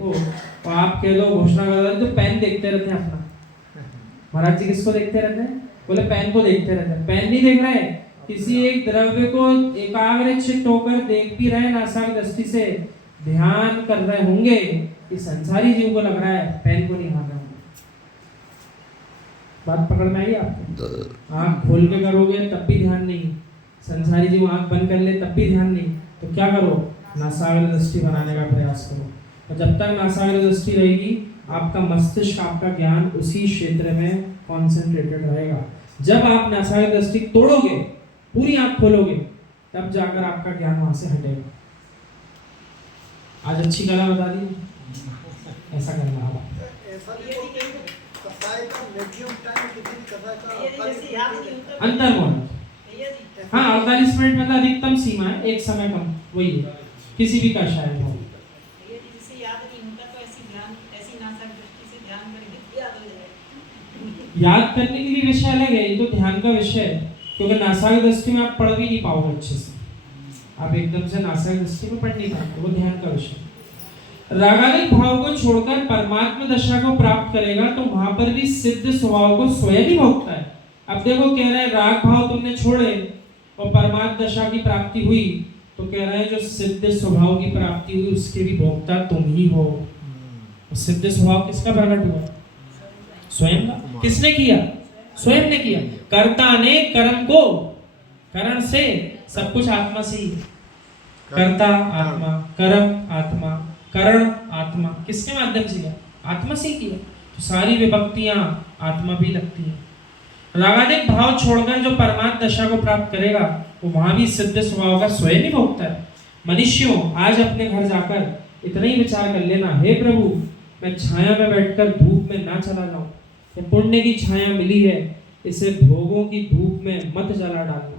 ओ, तो आप कह दो घोषणा कर दो जो पेन देखते रहते हैं अपना। महाराज जी किसको देखते रहते हैं? बोले पेन को देखते रहते हैं। पेन नहीं देख रहे, किसी एक द्रव्य को एकाग्र चित्त होकर देख भी रहे, नासाक दृष्टि से ध्यान कर रहे होंगे कि संसारी जीव को लग रहा है, पेन को नहीं हाथ रहे होंगे। बात पकड़ में आई आपको? आंख खोल के करोगे तब भी ध्यान नहीं, संसारी जीव आंख बंद कर ले तब भी ध्यान नहीं, तो क्या करो? नासाग्र दृष्टि बनाने का प्रयास करो। और जब तक नासाग्र दृष्टि रहेगी, आपका मस्तिष्क, आपका ज्ञान उसी क्षेत्र में कॉन्सेंट्रेटेड रहेगा। जब आप नासाग्र दृष्टि तोड़ोगे, पूरी आंख खोलोगे, तब जाकर आपका ज्ञान वहां से हटेगा। आज अच्छी कला बता दी, ऐसा करना होगा। अंतर कौन? हाँ, 48 मिनट मतलब अधिकतम सीमा है, एक समय कम, वही है किसी भी कषाय में। याद करने के लिए विषय अलग है, ये तो ध्यान का विषय है, क्योंकि नासाग्र दृष्टि में आप पढ़ भी नहीं पाओगे अच्छे से, आप एकदम से नासाग्र दृष्टि में पढ़ नहीं पाओगे, वो ध्यान का विषय। रागादिक भाव को छोड़कर परमात्मा दशा को प्राप्त करेगा तो वहां पर भी सिद्ध स्वभाव को स्वयं ही भोगता है। अब देखो, कह रहे हैं राग भाव तुमने छोड़े और परमात्मा दशा की प्राप्ति हुई, तो कह रहे हैं जो सिद्ध स्वभाव की प्राप्ति हुई उसके भी भोक्ता तुम ही हो। सिद्ध स्वभाव किसका प्रकट हुआ? स्वयं का। किसने किया? स्वयं ने किया। कर्ता ने कर्म को, करण से, सब कुछ आत्मा से ही। कर्ता आत्मा, कर्म आत्मा, करण आत्मा, किसके माध्यम से किया? आत्मा से किया। तो सारी विभक्तियां आत्मा भी लगती है। रागादिक भाव छोड़कर जो परमात्म दशा को प्राप्त करेगा वो वहां भी सिद्ध स्वभाव का स्वयं ही भोगता है। मनुष्यों, आज अपने घर जाकर इतना ही विचार कर लेना, हे प्रभु मैं छाया में बैठकर धूप में ना चला जाऊं, ये पुण्य की छाया मिली है, इसे भोगों की धूप में मत जला डालना।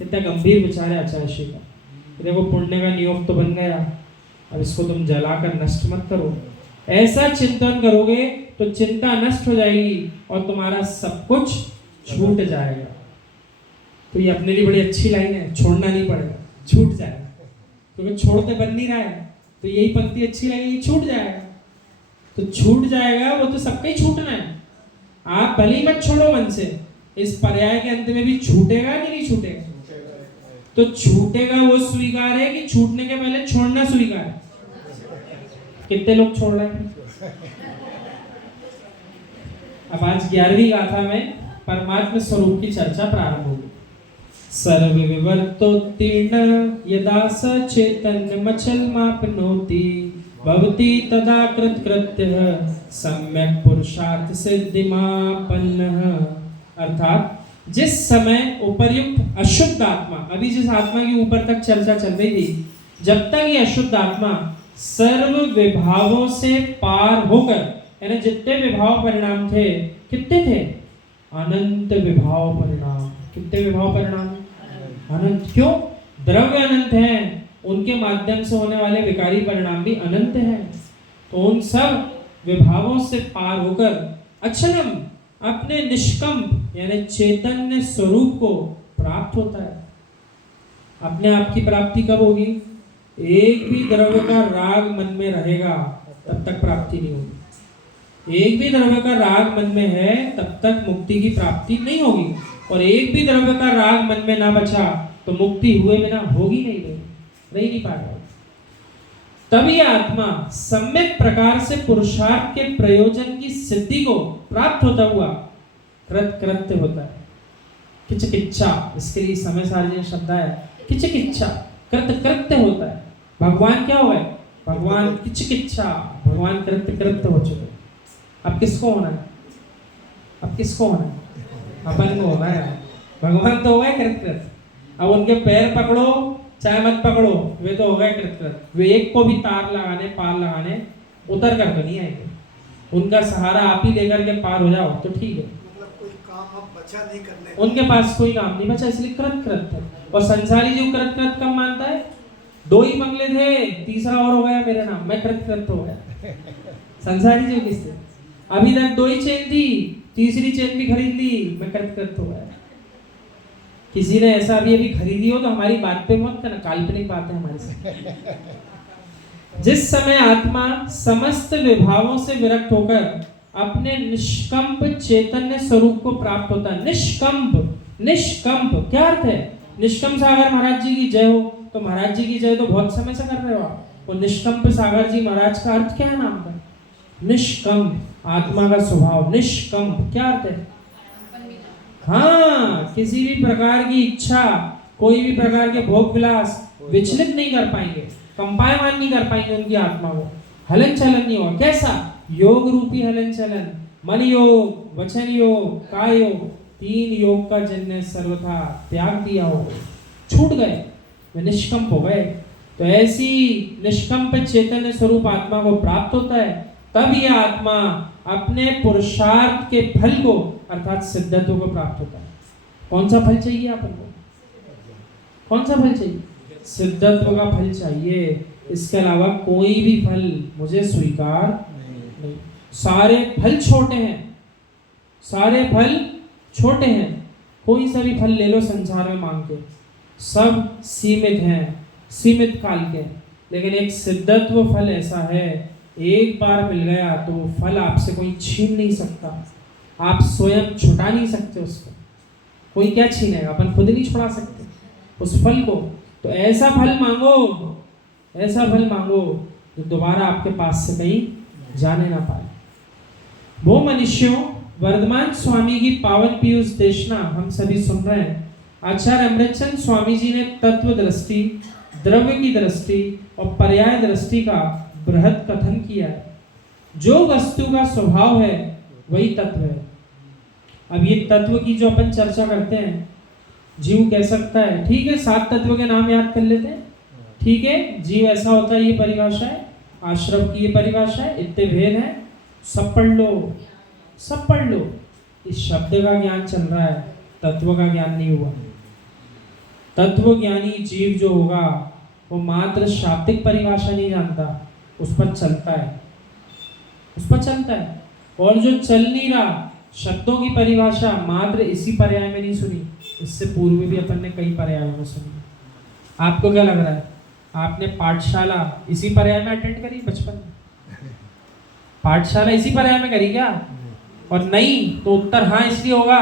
इतना गंभीर विचार है आचार्य का। देखो, पुण्य का नियोग तो बन गया, अब इसको तुम जलाकर नष्ट मत करो। ऐसा चिंतन करोगे तो चिंता नष्ट हो जाएगी और तुम्हारा सब कुछ छूट जाएगा। तो ये अपने लिए बड़ी अच्छी लाइन है, छोड़ना नहीं पड़ेगा, छूट जाएगा, क्योंकि छोड़ते बन नहीं रहा है। तो यही पंक्ति अच्छी लगेगी, छूट जाएगा। तो छूट जाएगा, वो तो सबका ही छूटना है। आप भले ही मत छोड़ो मन से, इस पर्याय के अंत में भी छूटेगा नहीं छूटेगा? तो छूटेगा वो स्वीकार है कि छूटने के पहले छोड़ना स्वीकार है? कितने लोग छोड़ रहे हैं? अब आज 11वीं गाथा में परमात्मा स्वरूप की चर्चा प्रारंभ होगी। सर्व विवर्तोत्तीर्ण यदा स चैतन्य मचल मापनोति भवति तदा कृतकृत्यः सम्यक पुरुषार्थ सिद्धिमापन्नः। अर्थात जिस समय उपर्युक्त अशुद्ध आत्मा, अभी जिस आत्मा की ऊपर तक चर्चा चल रही थी, जब तक ये अशुद्ध आत्मा सर्व विभावों से पार होकर, यानी जितने विभाव परिणाम थे, कितने थे? अनंत विभाव परिणाम। कितने विभाव परिणाम? अनंत। क्यों? द्रव्य अनंत हैं, उनके माध्यम से होने वाले विकारी परिणाम भी अनंत हैं। तो उन सब विभावों से पार होकर अचलम, अपने निष्कंप यानी चैतन्य स्वरूप को प्राप्त होता है। अपने आप की प्राप्ति कब होगी? एक भी द्रव्य का राग मन में रहेगा तब तक प्राप्ति नहीं होगी। एक भी द्रव्य का राग मन में है तब तक मुक्ति की प्राप्ति नहीं होगी, और एक भी द्रव्य का राग मन में ना बचा तो मुक्ति हुए बिना होगी नहीं, रही नहीं पाएगा। तभी आत्मा सम्यक प्रकार से पुरुषार्थ के प्रयोजन की सिद्धि को प्राप्त होता हुआ कृतकृत्य होता है। किचकिच्छा, इसके लिए समय सार्वजनिक शब्द है, किचकिच्छा, कृतकृत्य होता है। भगवान क्या हुआ है? भगवान किचकिच्छा, भगवान कृतकृत्य हो चुके। अब किसको होना है? अब किसको होना है? अपन को होना है। भगवान तो हो गए कृतकृत्य, अब उनके पैर पकड़ो चाहे मत पकड़ो, वे तो हो गए कृतकृत्य। वे एक को भी तार लगाने, पार लगाने उतर कर तो नहीं आएंगे। उनका सहारा आप ही लेकर के पार हो जाओ तो ठीक है। मतलब कोई काम अब बचा नहीं करने, उनके पास कोई काम नहीं बचा, इसलिए कृतकृत्य। और संसारी जीव कृतकृत्य कब मानता है? 2 ही बंगले थे, तीसरा और हो गया मेरे नाम, मैं कृतकृत्य हो गया। संसारी जीव किससे? अभी तक 2 ही चेन थी, तीसरी चेन भी खरीद ली, मैं कृतकृत्य हो गया। किसी ने ऐसा अभी खरीदी हो तो हमारी बात पे मत करना, काल्पनिक बात है हमारे साथ। जिस समय आत्मा समस्त विभागों से विरक्त होकर अपने निष्कंप चैतन्य स्वरूप को प्राप्त होता है। निष्कंप क्या अर्थ है? निष्कंप सागर महाराज जी की जय हो, तो महाराज जी की जय तो बहुत समय से कर रहे हो आप। और निष्कंप सागर जी महाराज का अर्थ क्या है नाम का? निष्कंप, आत्मा का स्वभाव निष्कंप क्या अर्थ है? हाँ, किसी भी प्रकार की इच्छा, कोई भी प्रकार के भोग विलास विचलित नहीं कर पाएंगे, कंपायमान नहीं कर पाएंगे उनकी आत्मा को, हलन चलन नहीं होगा। कैसा? योग रूपी हलन चलन, मन योग, वचन योग, काय योग, 3 योग का जिनने सर्वथा त्याग दिया हो, छूट गए, वे निष्कंप हो गए। तो ऐसी निष्कंप चैतन्य स्वरूप आत्मा को प्राप्त होता है, तब यह आत्मा अपने पुरुषार्थ के फल को अर्थात सिद्धत्व को प्राप्त होता है। कौन सा फल चाहिए अपन को? कौन सा फल चाहिए? सिद्धत्व का फल चाहिए। इसके अलावा कोई भी फल मुझे स्वीकार नहीं। सारे फल छोटे हैं, सारे फल छोटे हैं। कोई सा भी फल ले लो संसार में मांग के, सब सीमित हैं, सीमित काल के। लेकिन एक सिद्धत्व फल ऐसा है, एक बार मिल गया तो वो फल आपसे कोई छीन नहीं सकता, आप स्वयं छुटा नहीं सकते उसको। कोई क्या छीनेगा? अपन खुद नहीं छुड़ा सकते उस फल को। तो ऐसा फल मांगो, ऐसा फल मांगो जो दोबारा आपके पास से कहीं जाने ना पाए। वो मनुष्यों, वर्धमान स्वामी की पावन पीयूष देशना हम सभी सुन रहे हैं। आचार्य अमृतचंद स्वामी जी ने तत्व दृष्टि, द्रव्य की दृष्टि और पर्याय दृष्टि का बृहद कथन किया है। जो वस्तु का स्वभाव है वही तत्व है। अब ये तत्व की जो अपन चर्चा करते हैं, जीव कह सकता है, ठीक है 7 तत्व के नाम याद कर लेते हैं, ठीक है, जीव ऐसा होता है, ये परिभाषा है, आश्रम की ये परिभाषा है, इतने भेद है, सब पढ़ लो, सब पढ़ लो। इस शब्द का ज्ञान चल रहा है, तत्व का ज्ञान नहीं हुआ। तत्व ज्ञानी जीव जो होगा वो मात्र शाब्दिक परिभाषा नहीं जानता, उस पर चलता है, उस पर चलता है। और जो चल नहीं रहा, शब्दों की परिभाषा मात्र इसी पर्याय में नहीं सुनी, इससे पूर्व भी अपन ने कई पर्यायों में सुनी। आपको क्या लग रहा है? आपने पाठशाला इसी पर्याय में अटेंड करी बचपन में? पाठशाला इसी पर्याय में करी क्या? और नहीं तो उत्तर हाँ इसलिए होगा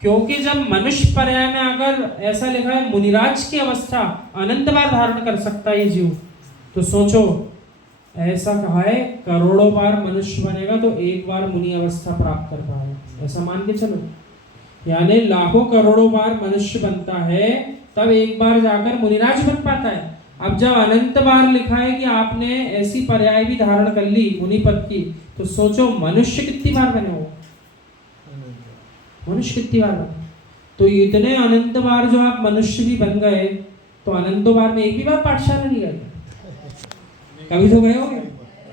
क्योंकि जब मनुष्य पर्याय में अगर ऐसा लिखा है मुनिराज की अवस्था अनंत बार धारण कर सकता है ये जीव, तो सोचो ऐसा कहा है करोड़ों बार मनुष्य बनेगा तो एक बार मुनि अवस्था प्राप्त कर पाएगा, ऐसा मान के चलो। यानी लाखों करोड़ों बार मनुष्य बनता है तब एक बार जाकर मुनिराज बन पाता है। अब जब अनंत बार लिखा है कि आपने ऐसी पर्याय भी धारण कर ली मुनि पद की, तो सोचो मनुष्य कितनी बार बने हो, मनुष्य कितनी बार बने। तो इतने अनंत बार जो आप मनुष्य भी बन गए, तो अनंतों बार में एक भी बार पाठशाला नहीं गए, कभी तो गए होंगे।